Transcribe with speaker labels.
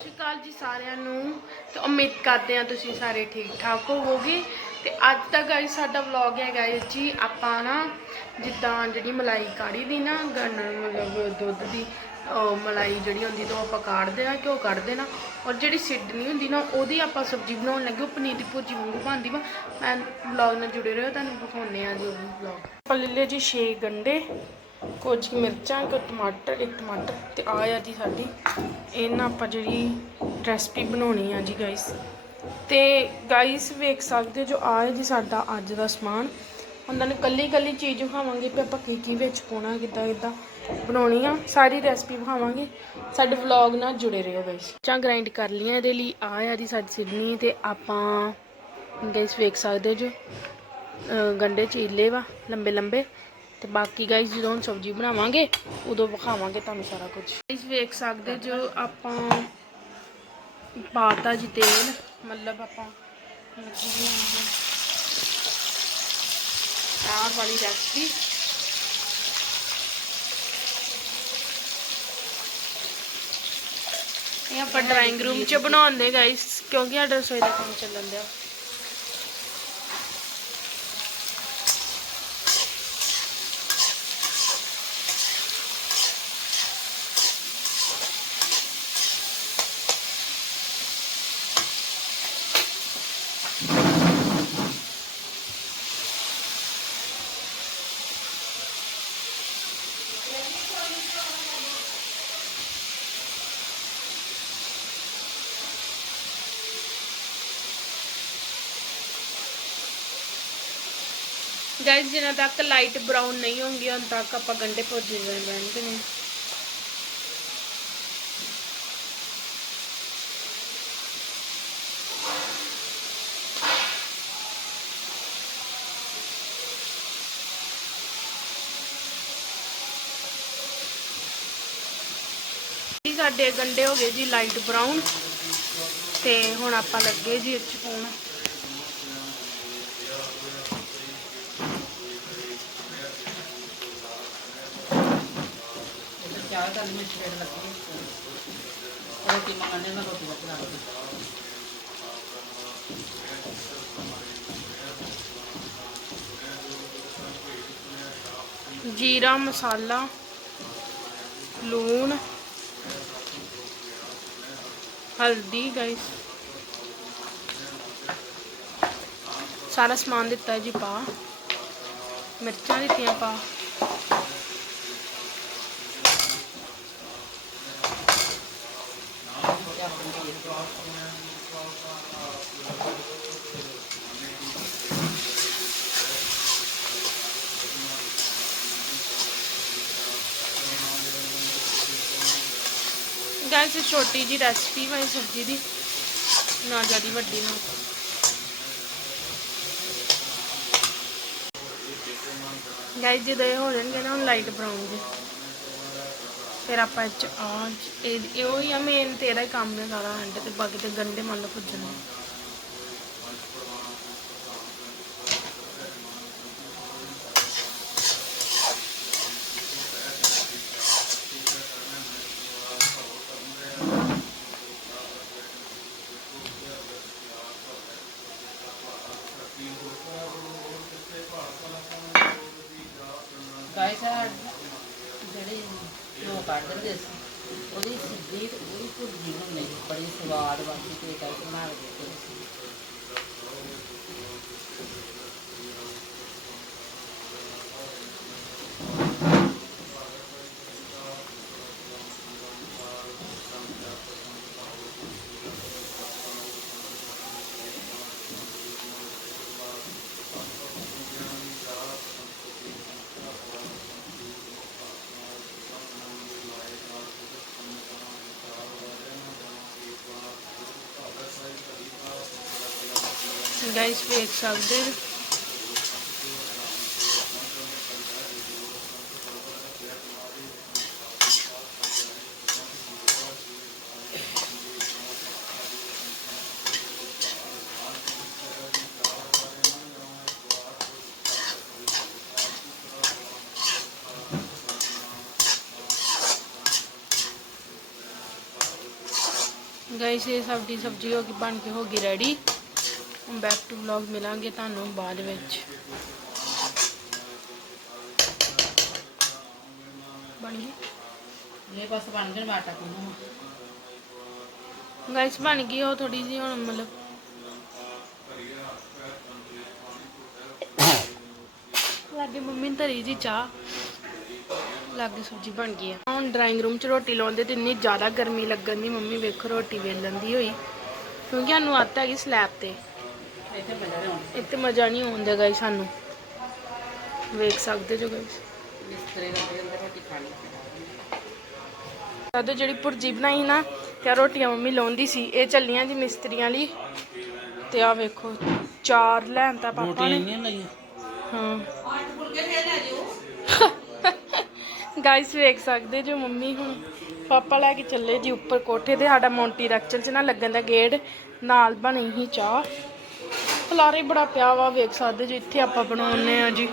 Speaker 1: ਸਤਿ ਸ਼੍ਰੀ ਅਕਾਲ ਜੀ ਸਾਰਿਆਂ ਨੂੰ। ਤੇ ਉਮੀਦ ਕਰਦੇ ਹਾਂ ਤੁਸੀਂ ਸਾਰੇ ਠੀਕ ਠਾਕ ਹੋਵੋਗੇ। ਤੇ ਅੱਜ ਦਾ ਗਾਇਸ ਸਾਡਾ ਵਲੌਗ ਹੈ ਗਾਇਸ ਜੀ, ਆਪਾਂ ਨਾ ਜਿੱਦਾਂ ਜਿਹੜੀ ਮਲਾਈ ਕਾੜੀ ਦੀ ਨਾ, ਗਨ ਮਤਲਬ ਦੁੱਧ ਦੀ ਮਲਾਈ ਜਿਹੜੀ ਹੁੰਦੀ ਤੋਂ ਆਪਾਂ ਕਾੜਦੇ ਆ ਘਿਓ ਕੱਢਦੇ ਨਾ ਔਰ ਜਿਹੜੀ ਸਿਡਨੀ ਹੁੰਦੀ ਨਾ, ਉਹਦੀ ਆਪਾਂ ਸਬਜ਼ੀ ਬਣਾਉਣ ਲੱਗੇ ਉਹ ਪਨੀਰ ਦੀ ਭੁਰਜੀ ਵਾਂਗੂ ਬਣਦੀ ਵਾ। ਮੈਂ ਵਲੌਗ ਨਾਲ ਜੁੜੇ ਰਹੋ, ਤੁਹਾਨੂੰ ਦਿਖਾਉਂਦੇ ਆ ਜੀ ਉਹ ਵਲੌਗ ਆਪਾਂ ਲੈ ਲਿਆ ਜੀ 6 ਗੰਡੇ। ਕੁਝ ਕੁ ਮਿਰਚਾਂ ਕੁ ਟਮਾਟਰ, ਇੱਕ ਟਮਾਟਰ ਤੇ ਆ ਆ ਜੀ ਸਾਡੀ। ਇਹਨਾਂ ਆਪਾਂ ਜਿਹੜੀ ਰੈਸਪੀ ਬਣਾਉਣੀ ਆ ਜੀ ਗਾਇਸ ਤੇ ਗਾਇਸ ਵੇਖ ਸਕਦੇ ਜੋ ਆ ਹੈ ਜੀ ਸਾਡਾ ਅੱਜ ਦਾ ਸਮਾਨ। ਉਹਨਾਂ ਨੂੰ ਕੱਲੀ ਕੱਲੀ ਚੀਜ਼ ਵਿਖਾਵਾਂਗੇ ਕਿ ਆਪਾਂ ਕੀ ਕੀ ਵਿੱਚ ਪਾਉਣਾ, ਕਿੱਦਾਂ ਕਿੱਦਾਂ ਬਣਾਉਣੀ ਆ। ਸਾਰੀ ਰੈਸਪੀ ਵਿਖਾਵਾਂਗੇ। ਸਾਡੇ ਵਲੌਗ ਨਾਲ ਜੁੜੇ ਰਹੋ ਗਾਇਸ ਚਾਂ ਗ੍ਰਾਈਂਡ ਕਰ ਲਈਆਂ, ਇਹਦੇ ਲਈ ਆ ਆ ਜੀ ਸਾਡੀ ਸਿਡਨੀ ਤੇ ਆਪਾਂ ਗਾਇਸ ਵੇਖ ਸਕਦੇ ਜੋ, ਅਹ ਗੰਡੇ ਚੀਲੇ ਵਾ ਲੰਬੇ ਲੰਬੇ ਤੇ ਬਾਕੀ ਗਾਇਸ ਜਦੋਂ ਸਬਜ਼ੀ ਬਣਾਵਾਂਗੇ, ਉਦੋਂ ਵਿਖਾਵਾਂਗੇ ਤੁਹਾਨੂੰ ਸਾਰਾ ਕੁਝ ਗਾਇਸ ਵੇਖ ਸਕਦੇ ਜੋ ਆਪਾਂ ਪਾਤਾ ਜੀ ਤੇਲ, ਮਤਲਬ ਆਪਾਂ ਆਹ ਵਾਲੀ ਰੈਸਪੀ ਇਹ ਆਪਾਂ ਡਰਾਇੰਗ ਰੂਮ 'ਚ ਬਣਾਉਂਦੇ ਗਾਇਸ ਕਿਉਂਕਿ ਸਾਡਾ ਰਸੋਈ ਦਾ ਕੰਮ ਚੱਲਣ ਦਿਆ। ਗਾਇਸ ਜਿੰਨਾ ਤੱਕ ਲਾਈਟ ਬਰਾਊਨ ਨਹੀਂ ਹੋਣਗੇ ਉਨ ਤੱਕ ਆਪਾਂ ਗੰਡੇ ਭੁੱਜੇ ਜਾਣ ਨੇ ਸਾਡੇ ਗੰਡੇ ਹੋ ਗਏ ਜੀ ਲਾਈਟ ਬਰਾਊਨ ਤੇ ਹੁਣ ਆਪਾਂ ਲੱਗੇ ਜੀ ਇਹ ਚ ਪਾਉਣ
Speaker 2: ਚਾਹ ਮਿਰਚ ਰੇਡ ਲੱਗੀ ਰੋਟੀ ਮੰਗਣੇ ਮੈਂ ਰੋਟੀ ਬਣਾ ਲਈ
Speaker 1: ਜੀਰਾ, ਮਸਾਲਾ, ਲੂਣ, ਹਲਦੀ ਗਾਇਸ ਸਾਰਾ ਸਮਾਨ ਦਿੱਤਾ ਜੀ, ਪਾ। ਮਿਰਚਾਂ ਦਿੱਤੀਆਂ, ਪਾ। ਗਾਇਸ ਛੋਟੀ ਜੀ ਰੈਸਪੀ ਵਾ ਸਬਜ਼ੀ ਦੀ। ਨਾ ਜ਼ਿਆਦਾ ਵੱਡੀ ਨਾ। ਗਾਇਸ ਜਦੋਂ ਇਹ ਹੋ ਜਾਣਗੇ ਨਾ, ਹੁਣ ਲਾਈਟ ਬਰਾਊਨ ਜੀ। ਫਿਰ ਆਪਾਂ ਇਹ ਚ ਆ ਇਹ, ਇਹੋ ਹੀ ਆ ਮੇਨ ਤੇਰਾ ਹੀ ਕੰਮ ਹੈ ਸਾਰਾ ਐਂਡ ਤੇ ਬਾਕੀ ਤੇ ਗੰਡੇ ਮੰਨ ਲਓ ਭੁੱਜਣੇ
Speaker 2: ਗਾਇਸ ਆ ਜਿਹੜੀ ਉਹ ਕੱਢ ਦਿੰਦੇ ਸੀ, ਉਹਦੀ ਸਿੱਧੀ ਉਹਦੀ ਭੁਰਜੀ ਬਣਾਉਂਦੇ ਸੀ ਬੜੀ ਸਵਾਦ ਬਣਦੀ ਤੇ ਗਾਇਸ ਬਣਾ ਕੇ ਦਿੱਤੇ ਸੀ।
Speaker 1: गैस पे एक साल दे गई ये सब्ज़ी सब्जियों की बन के होगी रेडी ਬੈਕ ਟੂ ਵਲੌਗ ਮਿਲਾਂਗੇ ਤੁਹਾਨੂੰ ਬਾਅਦ ਵਿੱਚ। ਬਣ ਗਈ
Speaker 2: ਇਹ ਬਸ ਬਣ ਗਏ ਆਟਾ ਕੋਲ
Speaker 1: ਗਾਇਸ ਬਣ ਗਈ ਉਹ ਥੋੜੀ ਜਿਹੀ ਹੁਣ ਮਤਲਬ। ਲਾਗੇ ਮੰਮੀ ਨੇ ਧਰੀ ਜੀ ਚਾਹ। ਲਾਗੇ ਸਬਜ਼ੀ ਬਣ ਗਈ ਆ ਹੁਣ ਡਰਾਇੰਗ ਰੂਮ 'ਚ ਰੋਟੀ ਲਾਉਂਦੇ ਤੇ ਇੰਨੀ ਜ਼ਿਆਦਾ ਗਰਮੀ ਲੱਗਣ ਦੀ ਮੰਮੀ ਵੇਖੋ ਰੋਟੀ ਵੇਲਣ ਦੀ ਹੋਈ। ਕਿਉਂਕਿ ਸਾਨੂੰ ਆਦਤ ਹੈਗੀ ਸਲੈਬ ਤੇ।
Speaker 2: ਇੱਥੇ ਮਜ਼ਾ ਨਹੀਂ ਆਉਂਦਾ।
Speaker 1: ਇੱਥੇ ਮਜ਼ਾ ਨਹੀਂ ਆਉਂਦਾ ਗਾਇਸ ਸਾਨੂੰ। ਵੇਖ ਸਕਦੇ ਜੋ ਗਾਇਸ
Speaker 2: ਮਿਸਤਰੀ ਦਾ ਦੇ ਅੰਦਰ ਰੋਟੀ ਖਾਣੀ।
Speaker 1: ਉਹਦੇ ਜਿਹੜੀ ਭੁਰਜੀ ਬਣਾਈ ਨਾ ਤੇ ਰੋਟੀਆਂ ਮੰਮੀ ਲਾਉਂਦੀ ਸੀ ਇਹ ਚੱਲੀਆਂ ਜੀ ਮਿਸਤਰੀਆਂ ਲਈ। ਤੇ ਆ ਵੇਖੋ ਚਾਰ ਲੈਣ ਤਾਂ ਪਾਪਾ ਨੇ।
Speaker 2: ਨਹੀਂ ਲਈ
Speaker 1: ਹਾਂ।
Speaker 2: ਆਟ ਫੁਲਕੇ ਲੈ ਲੈ ਜਿਓ
Speaker 1: ਗਾਇਸ ਵੇਖ ਸਕਦੇ ਜੋ ਮੰਮੀ ਹੁਣ। ਪਾਪਾ ਲੈ ਕੇ ਚੱਲੇ ਜੀ ਉੱਪਰ ਕੋਠੇ ਤੇ ਸਾਡਾ ਮੌਂਟੀ ਰੈਕਚਰ ਚ ਨਾ ਲੱਗਣ ਦਾ ਗੇਟ ਨਾਲ ਬਣੀ ਹੀ ਚਾਹ। ਫਲਾਰੇ ਬੜਾ ਪਿਆ ਵਾ ਵੇਖ ਸਕਦੇ ਜੀ ਇੱਥੇ ਆਪਾਂ ਬਣਾਉਨੇ ਆ ਜੀ।